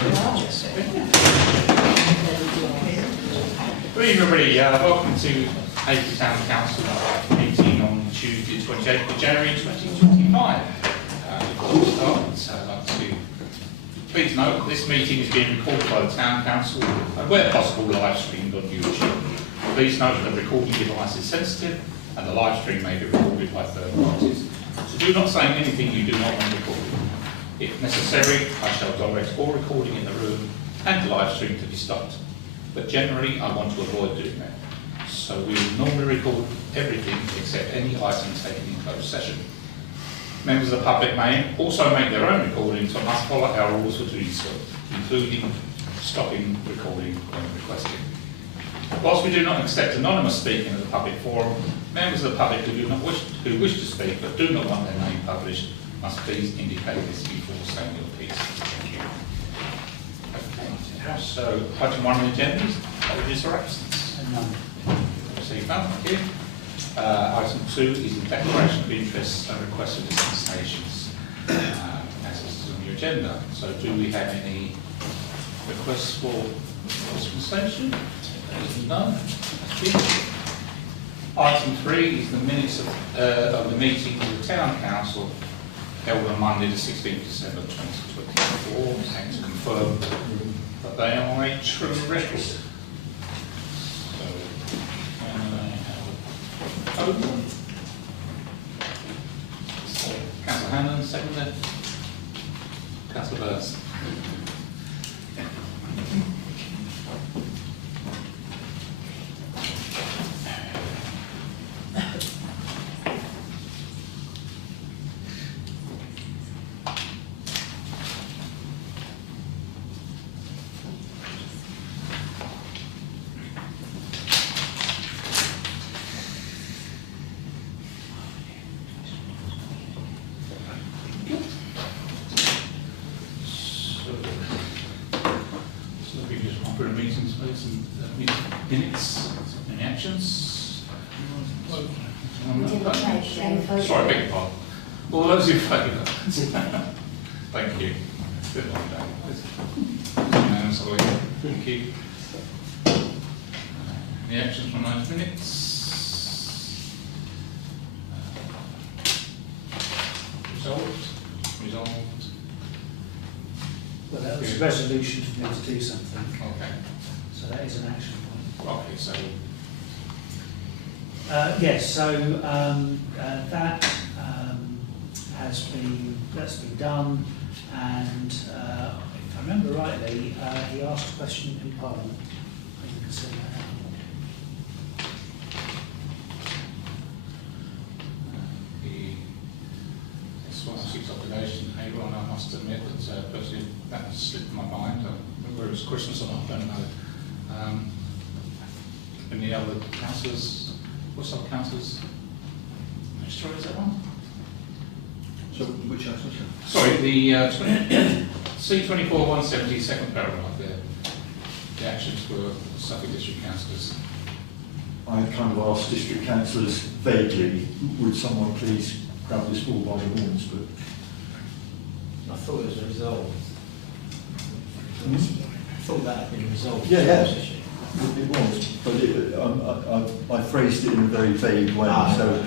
Good evening, everybody. Welcome to Haverhill Town Council meeting on Tuesday, 28th of January 2025. Before we start, I'd like to please note that this meeting is being recorded by the Town Council and, where possible, live streamed on YouTube. Please note that the recording device is sensitive and the live stream may be recorded by third parties. So do not say anything you do not want recorded. If necessary, I shall direct all recording in the room and the live stream to be stopped. But generally, I want to avoid doing that. So we will normally record everything except any item taken in closed session. Members of the public may also make their own recordings, but must follow our rules for doing so, including stopping recording when requested. Whilst we do not accept anonymous speaking at the public forum, members of the public who wish to speak but do not want their name published must please indicate this before saying your piece. Thank you. Okay, so item 1 on the agenda is apologies for absence. None. Received none, thank you. Item 2 is the declaration of interests and request for dispensations, as is on your agenda. So do we have any requests for dispensation? None. Item 3 is the minutes of the meeting of the Town Council held on Monday the 16th of December 2024, and to confirm that they are a true record. So, can I have a vote? So, Councillor Hanlon, seconder. Councillor Burns. Minutes, any actions? Sorry, beg your pardon. All those in favour? Thank you. Good long day. Thank you. Any actions from those minutes? Resolved? Well, that was a resolution for me to do something. Okay. So that is an action point. Okay, so yes, so that that's been done, and if I remember rightly, he asked a question in Parliament. You can see that. This one seeks obligation. Everyone, I must admit that personally that has slipped my mind. Whether it was Christmas or not, I don't know. Any other councillors, or sub-councillors? Sorry, is that one? So, which item? Sorry, the C24-170, second paragraph there. The actions for Suffolk District Councillors. I kind of asked district councillors vaguely, would someone please grab this ball by the horns, but I thought it was resolved. I thought that had been resolved. Yeah. It was, but I phrased it in a very vague way, so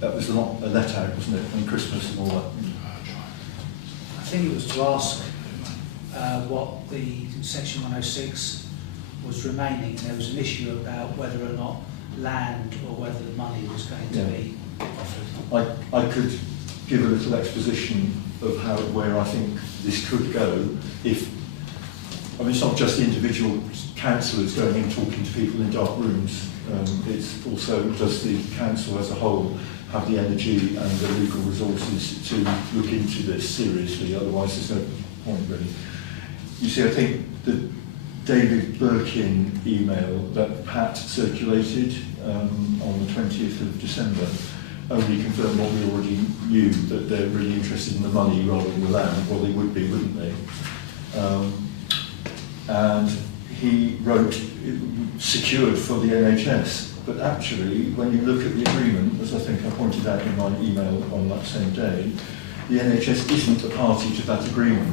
that was not a let-out, wasn't it, on Christmas and all that. I think it was to ask what the section 106 was remaining, and there was an issue about whether or not land or whether the money was going to be offered. I could give a little exposition of where I think this could go if, I mean, it's not just individual councillors going and talking to people in dark rooms. It's also, does the council as a whole have the energy and the legal resources to look into this seriously? Otherwise, there's no point really. You see, I think the David Birkin email that Pat circulated on the 20th of December only confirmed what we already knew, that they're really interested in the money rather than the land. Well, they would be, wouldn't they? And he wrote, secured for the NHS, but actually, when you look at the agreement, as I think I pointed out in my email on that same day, the NHS isn't a party to that agreement.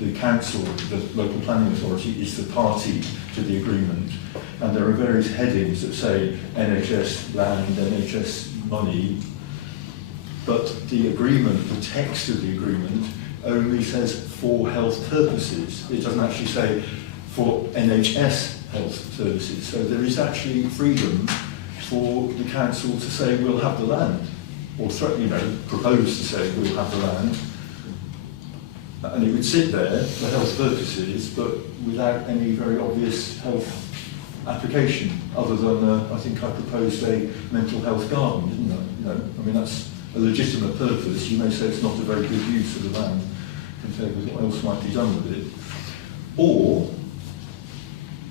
The council, the local planning authority, is the party to the agreement. And there are various headings that say NHS land, NHS money, but the agreement, the text of the agreement, only says for health purposes. It doesn't actually say for NHS health services. So there is actually freedom for the council to say we'll have the land, or propose to say we'll have the land, and it would sit there for health purposes, but without any very obvious health application, other than I think I proposed a mental health garden, didn't I? I mean that's a legitimate purpose. You may say it's not a very good use of the land compared with what else might be done with it, or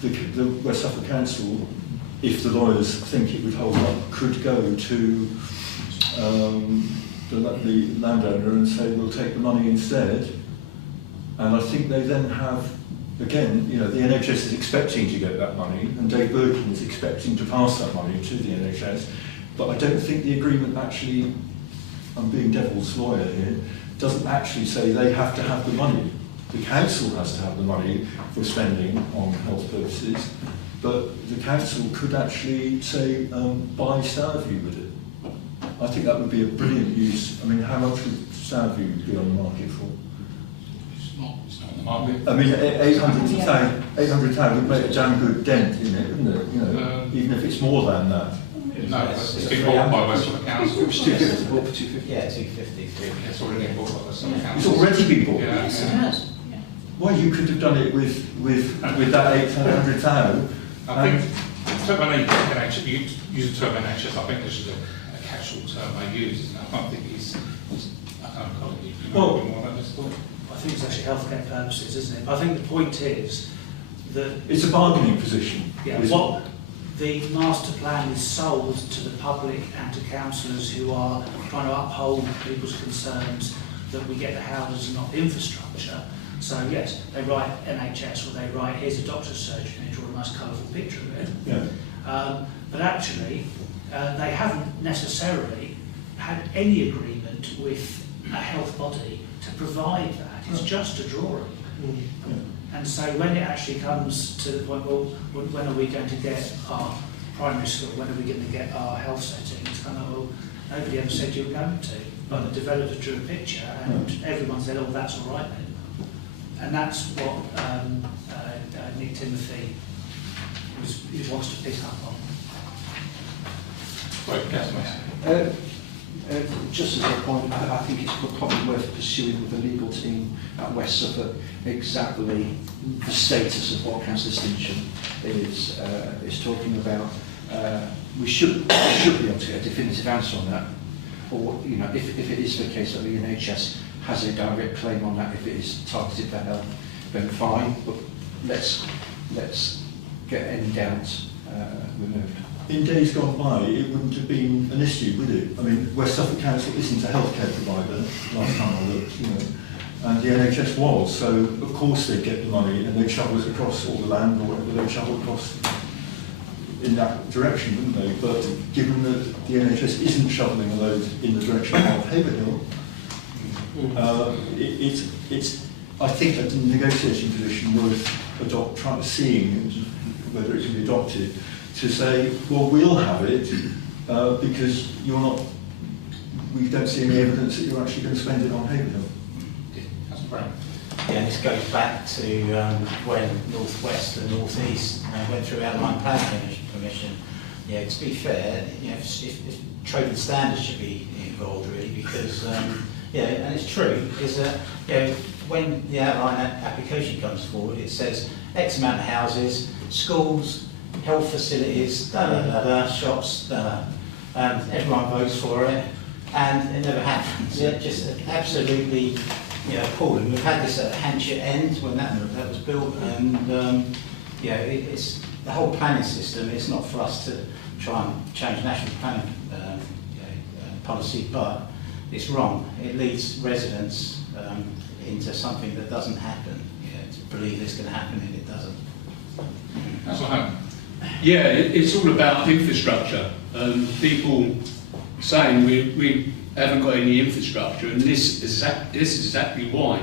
the West Suffolk Council, if the lawyers think it would hold up, could go to the landowner and say we'll take the money instead. And I think they then have, again, the NHS is expecting to get that money, and Dave Birkin is expecting to pass that money to the NHS. But I don't think the agreement actually, I'm being devil's lawyer here, doesn't actually say they have to have the money. The council has to have the money for spending on health purposes, but the council could actually say buy Starview with it. I think that would be a brilliant use. I mean, how much would Starview be on the market for? It's not on the market. I mean, 800,000 would make a damn good dent in it, wouldn't it? Even if it's more than that. No, it's been bought by West Suffolk Council. It's 250, bought for 250. Yeah, 250. It's already been bought by West Suffolk It's Council. already been bought. Yeah, Yes, it yeah. has. Well, you could have done it with that 800,000. I think NHS, you use the term NHS, I think this is a casual term I use, isn't it? I don't think I can't call it, you Well, might be more than this thought. I think it's actually healthcare purposes, isn't it? I think the point is that It's a bargaining position. yeah, what the master plan is sold to the public and to councillors who are trying to uphold people's concerns that we get the houses and not the infrastructure. So yes, they write NHS, or they write here's a doctor's surgery, and they draw a nice colourful picture of it. Yeah. But actually, they haven't necessarily had any agreement with a health body to provide that. It's just a drawing. Yeah. And so when it actually comes to the point, well, when are we going to get our primary school? When are we going to get our health setting? It's kind of, well, nobody ever said you were going to. But the developer drew a picture, and everyone said, oh, that's all right then. And that's what Nick Timothy wants to pick up on. Right, yes, Just as a point, I think it's probably worth pursuing with the legal team at West Suffolk exactly the status of what Councillor Stincham is talking about. We should be able to get a definitive answer on that, or if it is the case that the NHS has a direct claim on that, if it is targeted for health, then fine. But let's get any doubts removed. In days gone by, it wouldn't have been an issue, would it? I mean, West Suffolk Council isn't a healthcare provider, last time I looked, and the NHS was, so of course they'd get the money and they'd shovel it across all the land, or whatever they'd shovel across in that direction, wouldn't they? But given that the NHS isn't shoveling a load in the direction of Haverhill, it's I think a negotiating position worth seeing whether it can be adopted, to say, well, we'll have it because we don't see any evidence that you're actually going to spend it on Haverhill. That's right. Yeah, and this goes back to when North West and North East went through outline planning permission. Yeah, to be fair, if trading standards should be involved really, because and it's true, is that when the outline application comes forward, it says X amount of houses, schools, health facilities, shops, everyone votes for it, and it never happens. Just absolutely appalling. We've had this at Hampshire End when that was built, and it's the whole planning system. It's not for us to try and change national planning policy, but it's wrong. It leads residents into something that doesn't happen. To believe it's going to happen and it doesn't. That's what happened. Yeah, it's all about infrastructure. People saying we haven't got any infrastructure, and this is exactly why.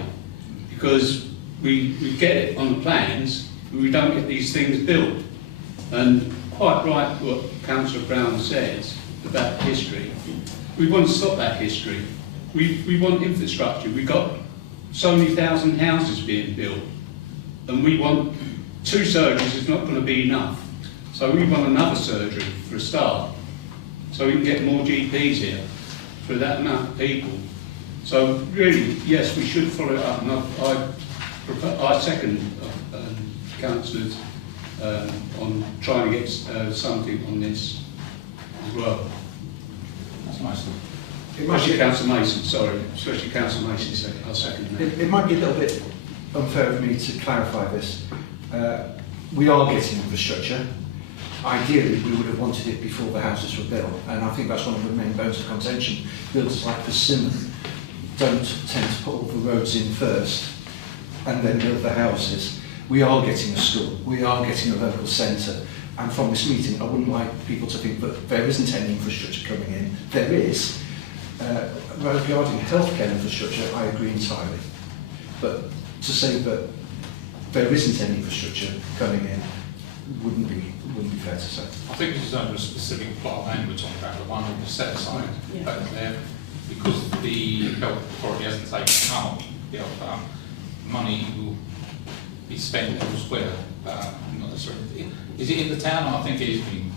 Because we get it on the plans, but we don't get these things built. And quite right what Councillor Brown says about history. We want to stop that history. We want infrastructure. We've got so many thousand houses being built, and we want 2 surgeries is not going to be enough. So we want another surgery for a start, so we can get more GPs here for that amount of people. So really, yes, we should follow it up, and I second councillors on trying to get something on this as well. That's nice. Especially Councillor Mason, sorry, especially Councillor Mason said I'll second that. It might be a little bit unfair of me to clarify this. We are getting infrastructure. Ideally, we would have wanted it before the houses were built, and I think that's one of the main bones of contention. Builders like Persimmon don't tend to put all the roads in first and then build the houses. We are getting a school, we are getting a local centre, and from this meeting I wouldn't like people to think that there isn't any infrastructure coming in. There is. Regarding healthcare infrastructure, I agree entirely. But to say that there isn't any infrastructure coming in wouldn't be fair to say. I think this is under a specific plot of land we're talking about, the one on the set aside back there, because the health authority hasn't taken out the money will be spent elsewhere. Not necessarily. Is it in the town? I think it is being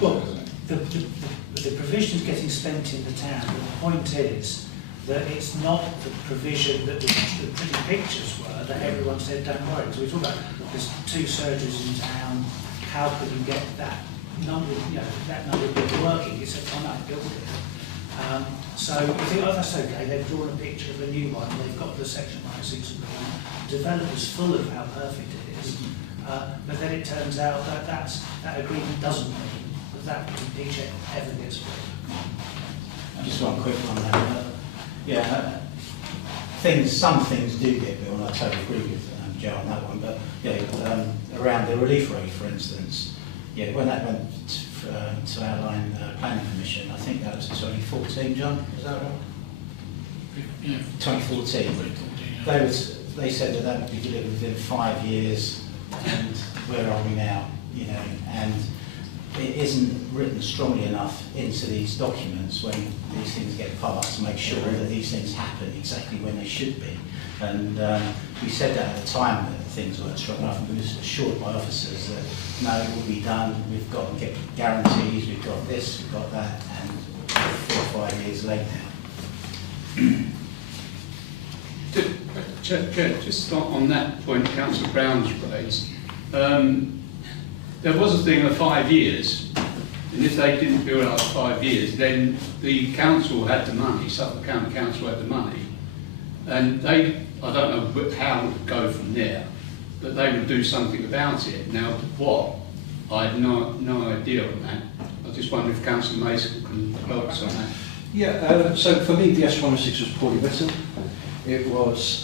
Well, the provision's getting spent in the town, but the point is that it's not the provision that the pretty pictures were that everyone said don't worry. So we talk about there's 2 surgeries in town, how could you get that number, that number of people working? It's a finite building. So I think, oh, that's okay, they've drawn a picture of a new one, they've got the section 106 agreement, developers full of how perfect it is, but then it turns out that that agreement doesn't mean that picture ever gets built. Just one quick one there. Some things do get built, and I totally agree with Joe on that one, but around the relief road, for instance, when that went to outline planning commission, I think that was 2014, John, is that right? Yeah. 2014. They said that would be delivered within 5 years, and where are we now? And it isn't written strongly enough into these documents when these things get passed to make sure that these things happen exactly when they should be. And we said that at the time that things weren't strong enough, and we were assured by officers that no, it will be done, we've got to get guarantees, we've got this, we've got that, and 4 or 5 years later. Just on that point Councillor Brown's raised, there was a thing of 5 years, and if they didn't build out 5 years, then the council had the money, Suffolk County Council had the money, and they, I don't know how it would go from there, but they would do something about it. Now, what? I had no idea on that. I just wonder if Councillor Mason can help us on that. Yeah, so for me the S106 was poorly written. It was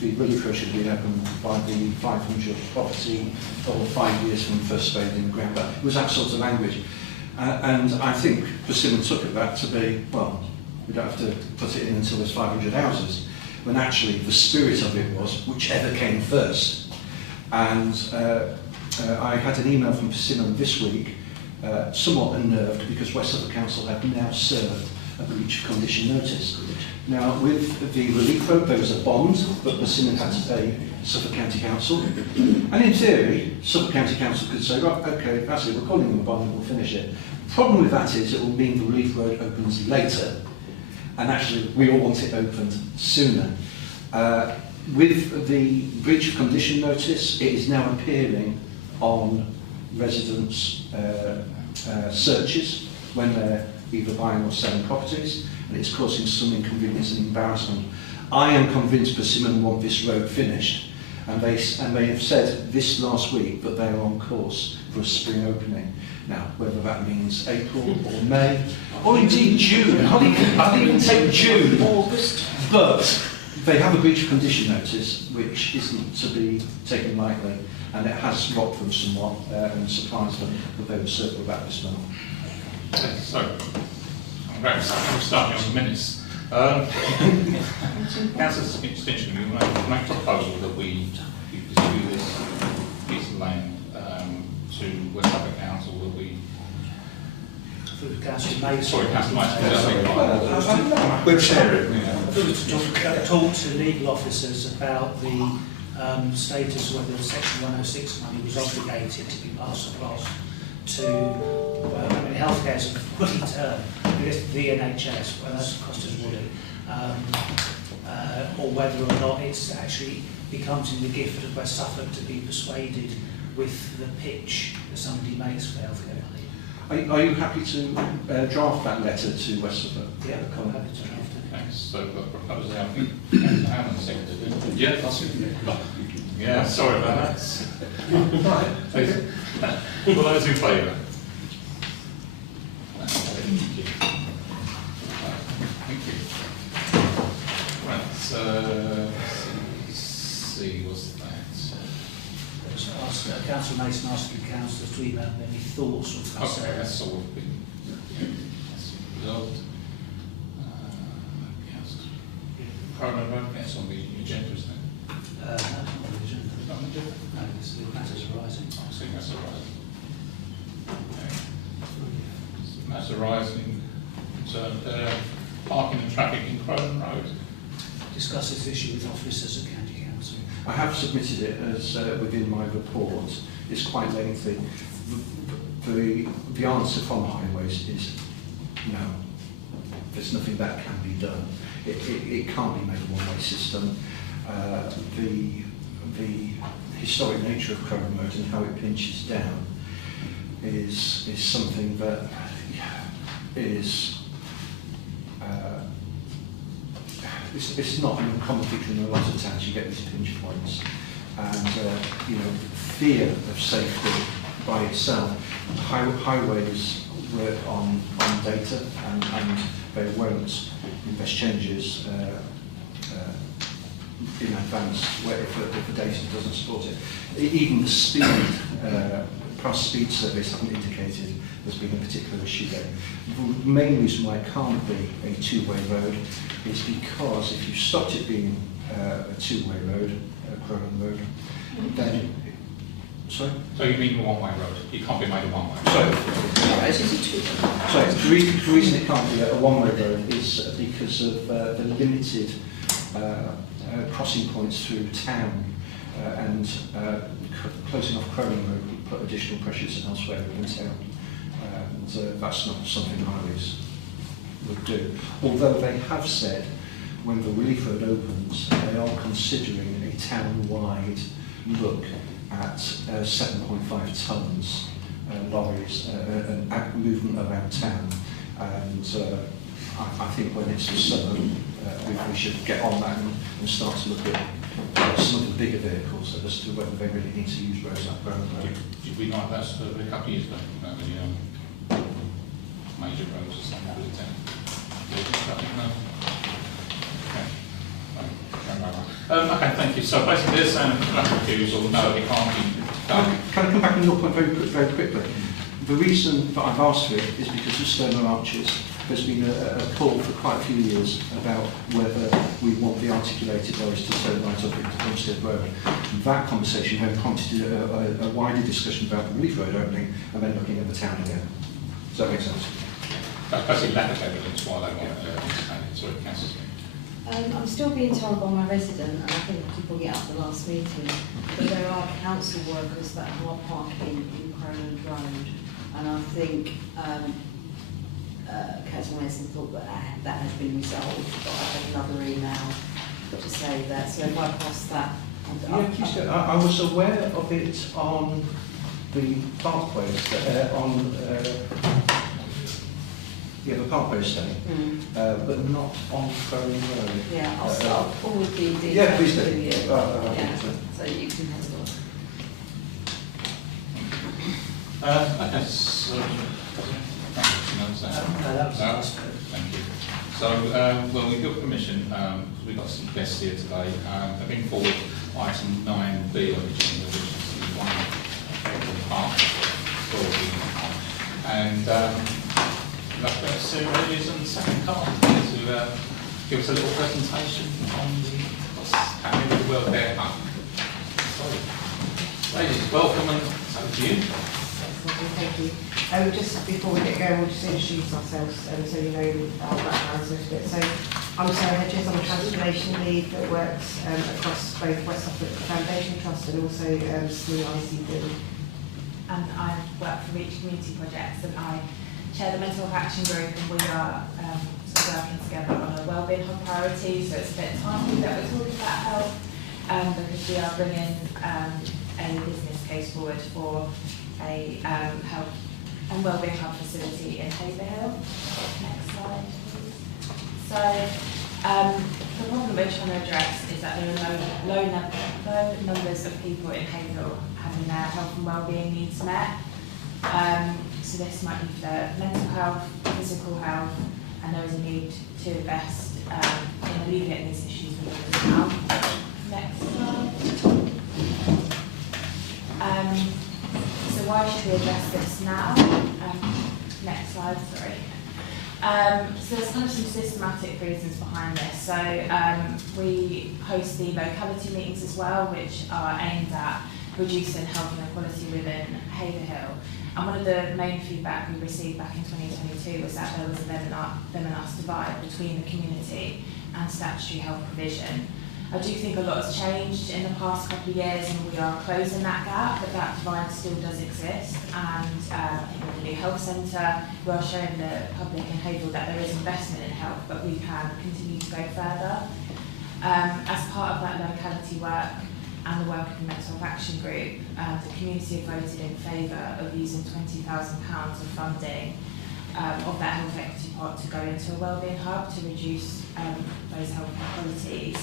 the relief road should be opened by the 500 property or 5 years from the first spade in the ground. But it was that sort of language. And I think Persimmon took that to be, well, we don't have to put it in until there's 500 houses, when actually the spirit of it was whichever came first. And I had an email from Persimmon this week, somewhat unnerved because West Suffolk Council have now served a breach of condition notice. Now, with the relief road, there was a bond that Persimmon had to pay Suffolk County Council. And in theory, Suffolk County Council could say, right, okay, that's it, we're calling them a bond and we'll finish it. The problem with that is it will mean the relief road opens later. And actually, we all want it opened sooner. With the breach of condition notice, it is now appearing on residents' searches when they're either buying or selling properties, and it's causing some inconvenience and embarrassment. I am convinced Persimmon want this road finished, and they have said this last week that they are on course for a spring opening. Now, whether that means April or May, or indeed June, I'll even take June, August, but they have a breach of condition notice, which isn't to be taken lightly, and it has rocked them somewhat and surprised them that they were certain about this month. Okay, so, I'm going to start on the minutes. Councillor Stinchcombe, you make a proposal that we pursue this piece of land to West Suffolk Council, that we... Through Councillor Mason. Sorry, Councillor Mason. We'll share it. To talk to legal officers about the status of whether Section 106 money was obligated to be passed across to, healthcare is a woolly term, because the NHS, well, that's cost us woolly, or whether or not it's actually becomes in the gift of West Suffolk to be persuaded with the pitch that somebody makes for healthcare money. Are you happy to draft that letter to West Suffolk? Yeah, I'm happy to draft it. Thanks. So the proposal, I think, Councillor Hammond seconded it. Yeah, that's it. Yeah, sorry about that. Right. All those in favour? Thank you. Thank you. Right, so, let's see, what's that? Councillor Mason asking councillors to email any thoughts or concerns. Okay, that's all been, that's resolved. Program vote, that's on the agenda, isn't it? No, it's not on the agenda. It's not on the agenda? No, it's the matters arising. I see that's arising. Okay. That's arising, parking and traffic in Croydon Road. Discuss this issue with officers at County Council. I have submitted it as within my report. It's quite lengthy. The answer from Highways is no. There's nothing that can be done. It can't be made a one-way system. The historic nature of Croydon Road and how it pinches down is something that is it's not an uncommon feature in a lot of towns. You get these pinch points, and fear of safety by itself. Highways work on data, and they won't invest changes in advance if the data doesn't support it. Even the speed, past speed surveys haven't indicated there's been a particular issue there. The main reason why it can't be a two-way road is because if you stopped it being a two-way road, a Croydon road, then... Sorry? So you mean a one-way road? It can't be made a one-way road? Sorry, the reason it can't be a one-way road is because of the limited crossing points through town, and closing off Croydon Road would put additional pressures elsewhere in town, and that's not something Highways would do. Although they have said when the relief road opens, they are considering a town-wide look at 7.5 tonnes lorries and movement around town, and I think when it's the summer we should get on that and start to look at some of the bigger vehicles as to whether they really need to use roads like Croydon Road. Did we like that sort of a couple of years ago, about the major roads or something with the town? No? Okay. Okay, thank you. So basically they're saying that refusal, no, it can't be done. Can I come back on your point very quickly? The reason that I've asked for it is because of Stoner Arches. There's been a call for quite a few years about whether we want the articulated lorries to turn right up into Homestead Road. That conversation then prompted a wider discussion about the Relief Road opening and then looking at the town again. Does that make sense? That's basically lack of evidence why they want to sort of cancel it. I'm still being told by my resident, and I think I brought it up the last meeting, that there are council workers that are parking in Croydon Road, and I think Councillor Mason thought that has been resolved, but I had another email to say that, so if I pass that on to... Yeah, I was aware of it on the pathways, the pathway study, but not on Croydon Road. Yeah, I'll forward the details yeah, please to do. you. Yeah. So you can have a look. Okay, so... No, that was the last vote. Thank you. So, well, with your permission, we've got some guests here today. I've been forward item 9B on the agenda, which is the one Haverhill Park, and like to Sue Rogers and Second Carpenter to give us a little presentation on what's happening with the World Bear Fund. So, ladies, welcome and over to you. Thank you. Just before we get going, we'll just introduce ourselves so you know our backgrounds a little bit. So I'm Sarah Hedges, I'm a transformation lead that works across both West Suffolk Foundation Trust and also SME ICD. And I work for Reach Community Projects and I chair the Mental Health Action Group, and we are sort of working together on a wellbeing hub priority, so it's a bit timely that we're talking about health because we are bringing a business case forward for a health and wellbeing hub facility in Haverhill. Next slide, please. So the problem we're trying to address is that there are low numbers of people in Haverhill having their health and wellbeing needs met. So this might be for mental health, physical health, and there is a need to invest in alleviating these issues within the town. Next slide. So why should we address this now? Next slide, sorry. So there's kind of some systematic reasons behind this. So we host the locality meetings as well, which are aimed at reducing health inequality within Haverhill. And one of the main feedback we received back in 2022 was that there was a them and us divide between the community and statutory health provision. I do think a lot has changed in the past couple of years and we are closing that gap, but that divide still does exist. And I think with the new health centre, we are showing the public in Haverhill that there is investment in health, but we can continue to go further. As part of that locality work and the work of the Mental Health Action Group, the community have voted in favour of using £20,000 of funding of that health equity pot to go into a wellbeing hub to reduce those health inequalities.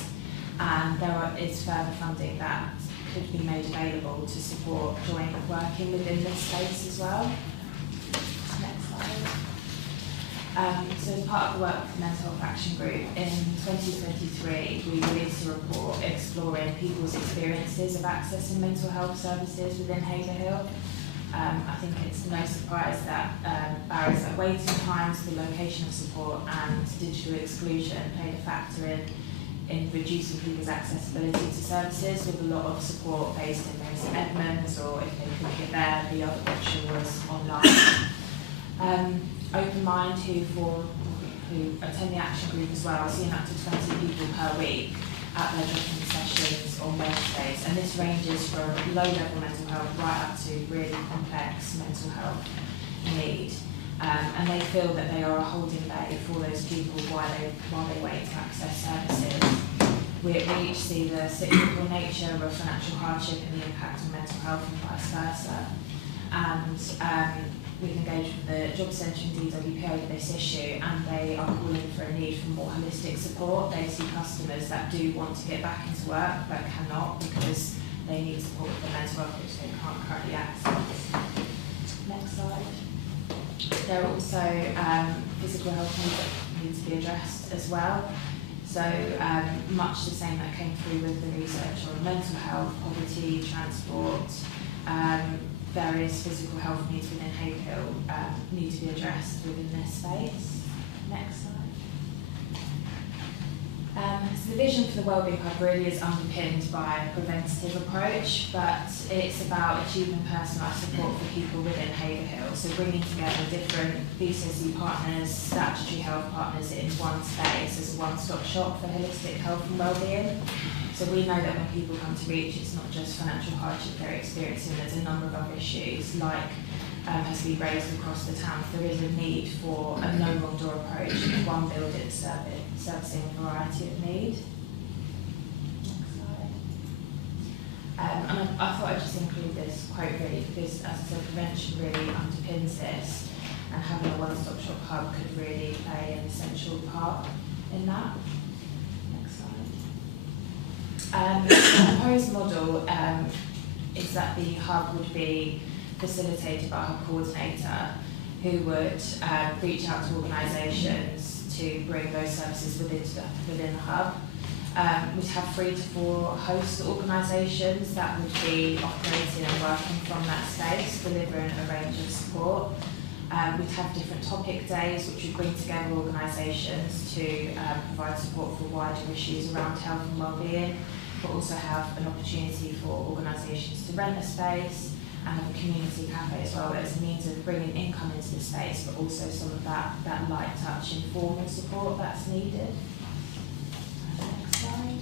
And there is further funding that could be made available to support joint working within this space as well. Next slide. So as part of the work of the Mental Health Action Group, in 2023 we released a report exploring people's experiences of accessing mental health services within Haverhill. I think it's no surprise that barriers like waiting times, the location of support and digital exclusion played a factor in reducing people's accessibility to services, with a lot of support based in maybe St Edmunds, or if they couldn't get there, the other option was online. Open Mind, who attend the action group as well, seeing up to 20 people per week at their drop-in sessions on Wednesdays, and this ranges from low-level mental health right up to really complex mental health need. And they feel that they are a holding bay for those people while they wait to access services. We each see the cyclical nature of financial hardship and the impact on mental health and vice versa. And we've engaged with the Job Centre and DWP over this issue, and they are calling for a need for more holistic support. They see customers that do want to get back into work but cannot because they need support with their mental health, which they can't currently access. Next slide. There are also physical health needs that need to be addressed as well. So much the same that came through with the research on mental health, poverty, transport, various physical health needs within Haverhill need to be addressed within this space. Next slide. So the vision for the Wellbeing Hub really is underpinned by a preventative approach, but it's about achieving personalised support for people within Haverhill. So bringing together different BCSE partners, statutory health partners in one space as a one-stop shop for holistic health and wellbeing. So we know that when people come to Reach, it's not just financial hardship they're experiencing, there's a number of other issues like has been raised across the town. There is a need for a no wrong door approach in one building servicing a variety of need. Next slide. And I thought I'd just include this quote really because, as I said, prevention really underpins this, and having a one-stop shop hub could really play an essential part in that. The proposed model is that the hub would be facilitated by a hub coordinator who would reach out to organisations to bring those services within the hub. We'd have 3 to 4 host organisations that would be operating and working from that space, delivering a range of support. We'd have different topic days which would bring together organisations to provide support for wider issues around health and wellbeing, but also have an opportunity for organisations to rent a space and have a community cafe as well as a means of bringing income into the space, but also some of that light touch informal support that's needed. Next slide.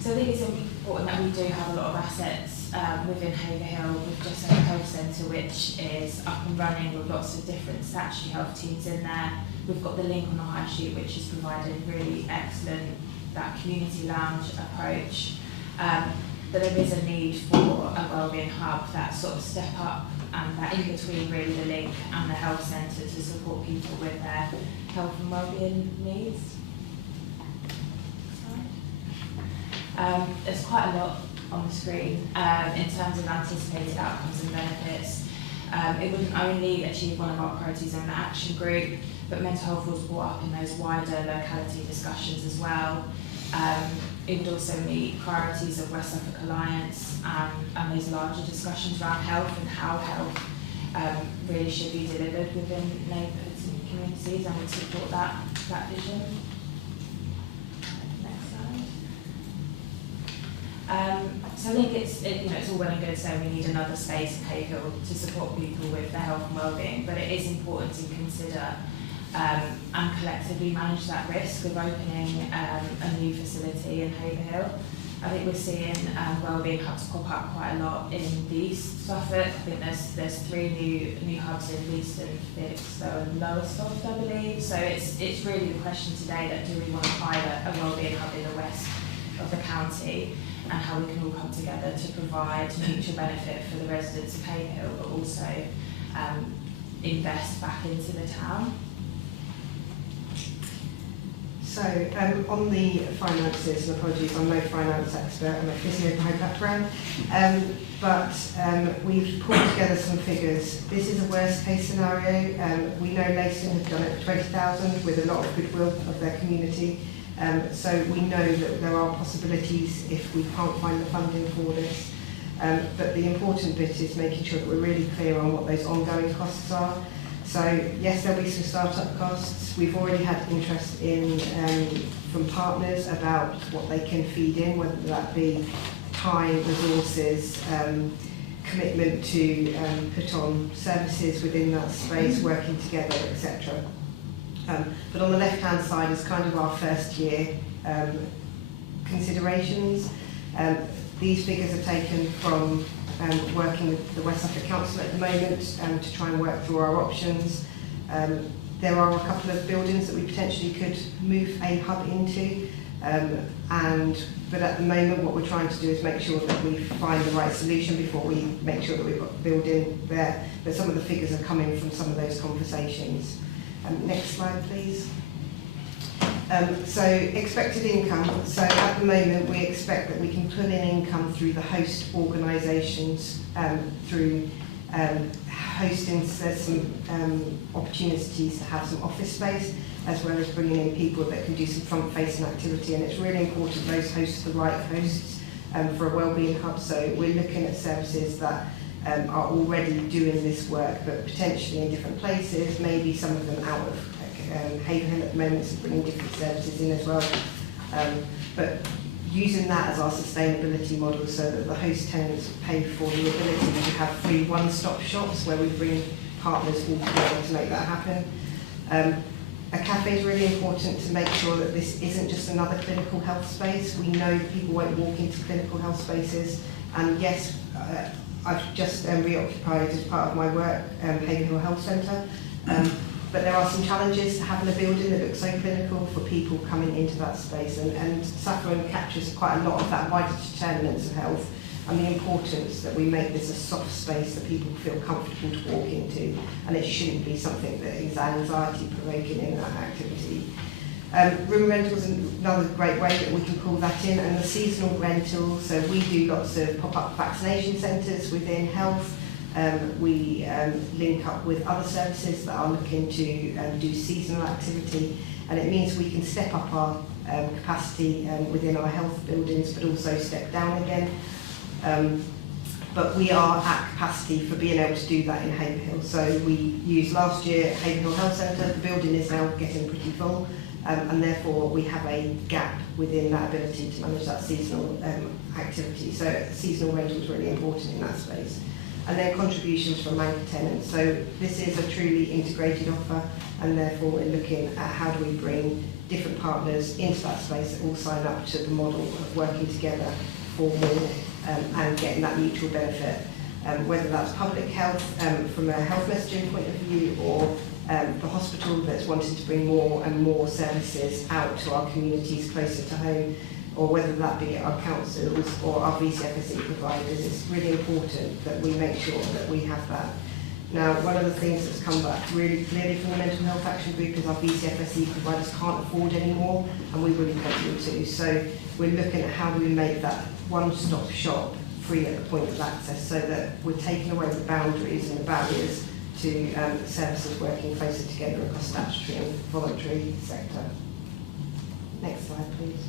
So I think it's important that we do have a lot of assets within Haverhill. We've just had a health centre which is up and running with lots of different statutory health teams in there. We've got the link on the high street which is providing really excellent, that community lounge approach. But there is a need for a wellbeing hub, that sort of step up and that in between really the link and the health centre to support people with their health and wellbeing needs. There's quite a lot on the screen in terms of anticipated outcomes and benefits. It wouldn't only achieve one of our priorities in the action group, but mental health was brought up in those wider locality discussions as well. It would also meet priorities of West Suffolk Alliance and those larger discussions around health and how health really should be delivered within neighbourhoods and communities, and would support that vision. Next slide. So I think it's all well and good saying we need another space in Haverhill to support people with their health and wellbeing, but it is important to consider and collectively manage that risk of opening a new facility in Haverhill. I think we're seeing wellbeing hubs pop up quite a lot in the East Suffolk. I think there's 3 new hubs in Leiston, Felixstowe and Lowestoft, I believe. So it's really the question today that do we want to pilot a wellbeing hub in the west of the county, and how we can all come together to provide mutual benefit for the residents of Haverhill, but also invest back into the town. So on the finances, and apologies, I'm no finance expert, I'm a physio by background, but we've pulled together some figures. This is a worst case scenario. We know Leiston have done it for 20,000 with a lot of goodwill of their community. So we know that there are possibilities if we can't find the funding for this. But the important bit is making sure that we're really clear on what those ongoing costs are. So yes, there'll be some start-up costs. We've already had interest in from partners about what they can feed in, whether that be time, resources, commitment to put on services within that space, working together, etc. But on the left-hand side is kind of our first year considerations. These figures are taken from working with the West Suffolk Council at the moment to try and work through our options. There are a couple of buildings that we potentially could move a hub into, but at the moment what we're trying to do is make sure that we find the right solution before we make sure that we've got the building there. But some of the figures are coming from some of those conversations. Next slide, please. So expected income. So at the moment we expect that we can pull in income through the host organisations, through hosting. There's some opportunities to have some office space, as well as bringing in people that can do some front-facing activity. And it's really important those hosts are the right hosts for a wellbeing hub. So we're looking at services that are already doing this work, but potentially in different places, maybe some of them out of Haverhill at the moment, so bringing different services in as well. But using that as our sustainability model so that the host tenants pay for the ability to have free one-stop shops where we bring partners all together to make that happen. A cafe is really important to make sure that this isn't just another clinical health space. We know that people won't walk into clinical health spaces, and yes, I've just reoccupied as part of my work Haverhill Health Centre, but there are some challenges to having a building that looks so clinical for people coming into that space, and Saffron captures quite a lot of that wider determinants of health and the importance that we make this a soft space that people feel comfortable to walk into, and it shouldn't be something that is anxiety provoking in that activity. Room rental is another great way that we can pull that in, and the seasonal rental. So we do lots of pop-up vaccination centres within health. We link up with other services that are looking to do seasonal activity, and it means we can step up our capacity within our health buildings, but also step down again. but we are at capacity for being able to do that in Haverhill. So we used last year at Haverhill Health Centre. The building is now getting pretty full, and therefore we have a gap within that ability to manage that seasonal activity. So seasonal rental is really important in that space. And then contributions from anchor tenants. So this is a truly integrated offer, and therefore we're looking at how do we bring different partners into that space that all sign up to the model of working together for more and getting that mutual benefit, whether that's public health from a health messaging point of view, or the hospital that's wanting to bring more and more services out to our communities closer to home, or whether that be our councils or our VCFSE providers. It's really important that we make sure that we have that. Now, one of the things that's come back really clearly from the Mental Health Action Group is our VCFSE providers can't afford anymore, and we really want them to. So we're looking at how we make that one-stop shop free at the point of access, so that we're taking away the boundaries and the barriers to services working closer together across statutory and voluntary sector. Next slide, please.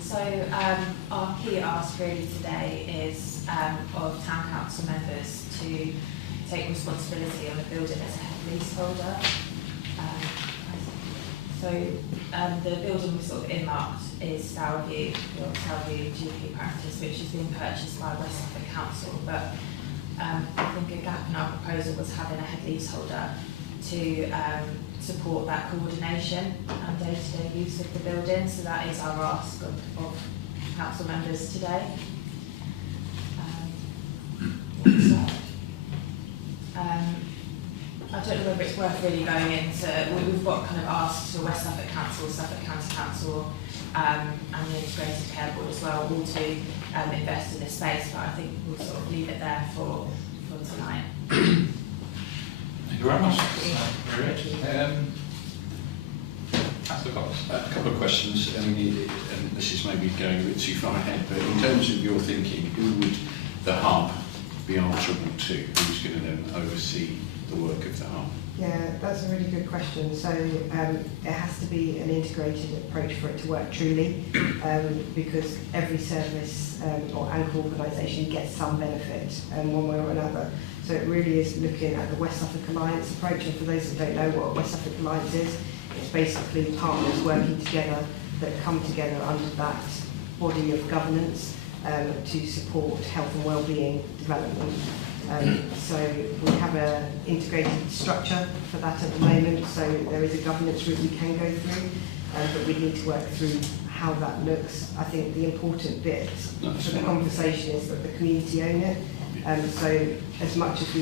So our key ask really today is of town council members to take responsibility on the building as a leaseholder. The building we've sort of earmarked is Towerview GP practice, which is being purchased by West Suffolk Council. But I think a gap in our proposal was having a head leaseholder to support that coordination and day-to-day use of the building. So that is our ask of council members today. I don't know whether it's worth really going into, we've got kind of asked the West Suffolk Council, Suffolk County Council and the Integrated Care Board as well, all to invest in this space, but I think we'll sort of leave it there for tonight. Thank you very much. Very good. Councillor Cox. A couple of questions, and this is maybe going a bit too far ahead, but in terms of your thinking, who would the hub be answerable to? Who's going to then oversee the work of the hub? Yeah, that's a really good question. So it has to be an integrated approach for it to work truly, because every service or anchor organisation gets some benefit one way or another. So it really is looking at the West Suffolk Alliance approach, and for those that don't know what West Suffolk Alliance is, it's basically partners working together that come together under that body of governance to support health and wellbeing development. So we have an integrated structure for that at the moment, so there is a governance route we can go through, but we need to work through how that looks. I think the important bit for the conversation is that the community own it, so as much as we